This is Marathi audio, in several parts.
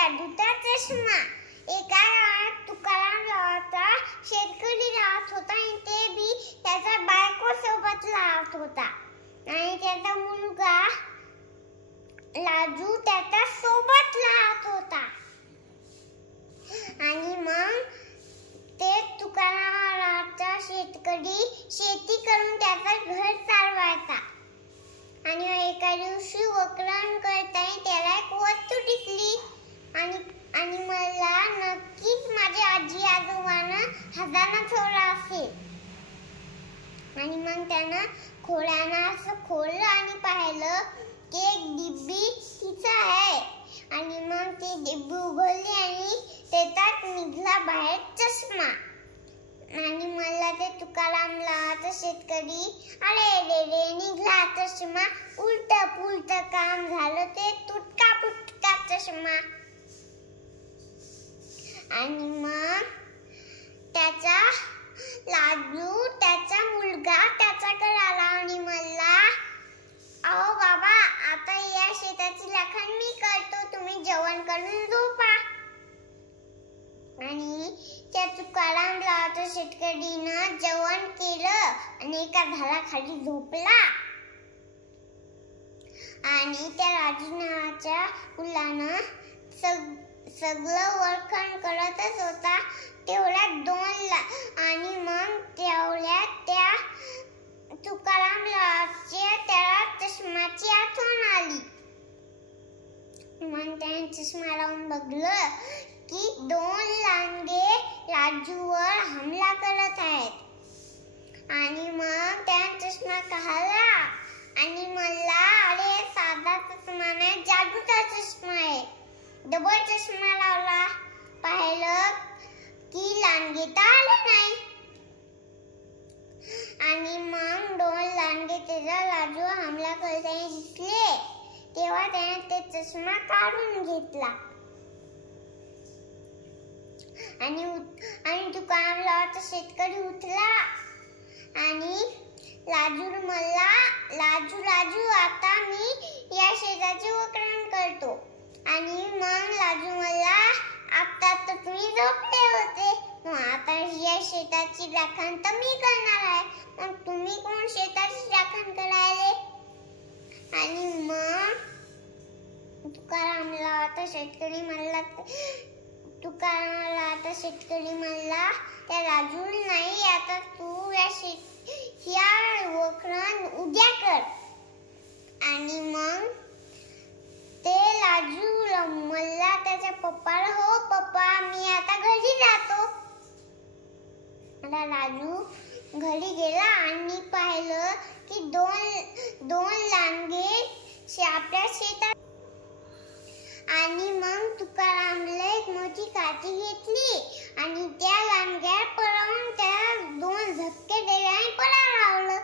जादूचा चष्मा. एका गावात तुकाराम नावाचा शेतकरी राहत होता आणि ते बी त्याचा बायको सोबत राहत होता आणि त्याचा मुलगा लाजू त्याच्या सोबत राहत होता. आणि मग ते तुकारामाचा शेतकरी शेती करून त्याचा घर चालवायचा. आणि एका दिवशी वक्रण करताना त्याला एक वस्तू दिसली आणि मला नक्कीच माझ्या आजी आजोबांना खजाना ठेवला असेल. आणि मग त्यानं खोल्यानं असं खोललं आणि पाहिलं की एक डिब्बी तिचं आहे. आणि मग ती डिब्बी उघडली आणि त्याच्यात निघाला बाहेर चष्मा. आणि मला ते तुकारामला शेतकरी अरे रे निघाला चष्मा, उलट पुलट काम झालं ते तुटका फुटका चष्मा. आणि मग त्याचा लाजू त्याचा मुलगा त्याच्याकडे आला आणि मला अहो बाबा आता या शेताची राखण मी करतो, तुम्ही जेवण करून झोपा. आणि त्या तुकारामला शेतकरीनं जेवण केलं आणि एका झाडाखाली झोपला. आणि त्या राजू नावाच्या मुलानं सगळं वळखण करतच होता. तेवढ्यात आणि मग तेवढ्यात त्या तुकारामला त्याला चष्माची आठवण आली. मग त्याने चष्मा लावून बघलं की 2 लांडगे राजूवर हमला करत आहेत. आणि मग त्याने चष्मा काढला आणि मला अरे साधा चष्मा नाही जादूचा चष्मा आहे. डबल चष्मा लावला, पाहिलं की लांडगे तर आले नाही. आणि मग 2 लांडगे त्याचा राजूवर हमला करताना दिसले. तेव्हा त्याने ते चष्मा काढून घेतला. आणि तुकारामला शेतकरी उठला आणि लाजू आता मी या शेताचे वक्रण करतो. आणि मग लाजू मला आता तर तुम्ही झोपले होते, मग आता या शेताची राखण तर मी करणार आहे, मग तुम्ही कोण शेताची राखण करायले. आणि मग तुकारामला शेतकरी म्हणला त्या राजू नाही आता तू या वक्रण उद्या कर. आणि मग ते लाजू मला त्याच्या पप्पाला हो पप्पा मी आता घरी जातो. आता लाजू घरी गेला आणि पाहिलं की 2 लांडगे आपल्या शेतात. आणि मग तुकारामला एक मोठी काठी घेतली आणि त्या लांडग्या पळवून त्या 2 झटके दिले आणि पळा लावलं.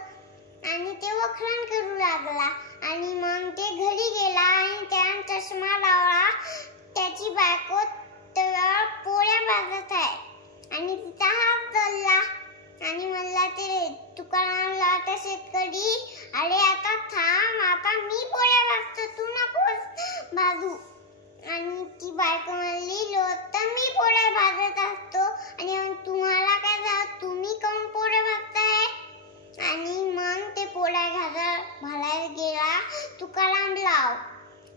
आणि ते वखरण करू लागला. आणि मग ते घरी गेला आणि त्याने चष्मा लावला. त्याची बायको पोळ्या भाजत आहे आणि तिचा हात जळला. आणि मला ते तुकारामला शेतकरी अरे आता थांब, आता मी पोळ्या भाजतो, तू नकोस भाजू. आणि ती बायको म्हणली तर मी पोळ्या भाजत असतो आणि मग तुम्हाला काय झालं, तुम्ही कोण पोळ्या भाजताय. आणि मग ते पोळ्या भाजायला गेला तुकारामला.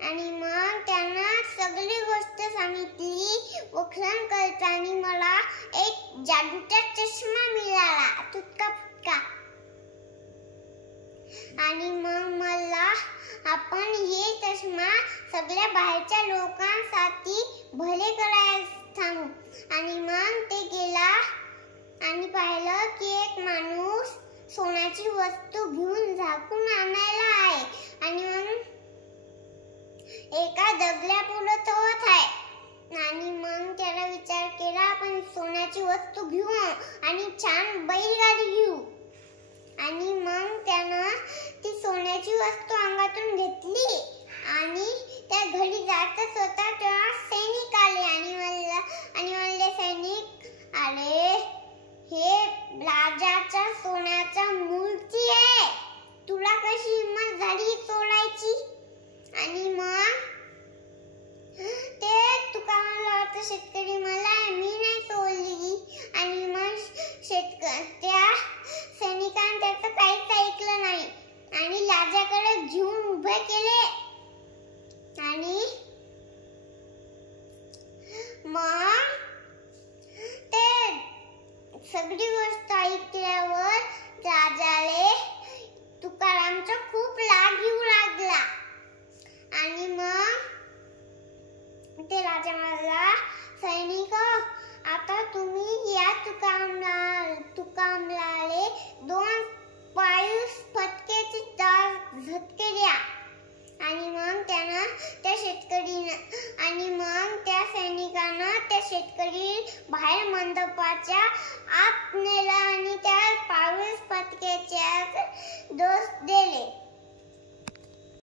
आणि मग त्यानं सगळी गोष्ट सांगितली. वखरण करताना मला एक जादूचा चष्मा मिळाला तुटका फुटका. आणि मग मला आपण हे चष्मा सगळ्या बाहेरच्या लोकांसाठी भले करायला सांगू. आणि मग ते गेला आणि पाहिलं की एक माणूस सोन्याची वस्तू घेऊन झाकून आणायला आहे. आणि मग एका दगड्या पुढे तोच आहे. आणि मग त्याला विचार केला आपण सोन्याची वस्तू घेऊ आणि छान बैलगाडी घेऊ. आणि मग त्यानं ती सोन्याची वस्तू अंगातून घेतली आणि त्या घरी जातच होता तेव्हा सैनिक आले आणि म्हणले सैनिक अरे हे राजाच्या सोन्याचा मूर्ती आहे, तुला कशी हिम्मत झाली तोडायची. आणि मग ते तुका ते राजा म्हणाला, सैनिक आता तुम्ही या तुकामलाले 2 पाऊस फटक्याचे झटके द्या. आणि मग त्या सैनिकानं त्या शेतकरी बाहेर मंडपाच्या आत नेला आणि त्या पाऊस फटक्याचे डोस दिले.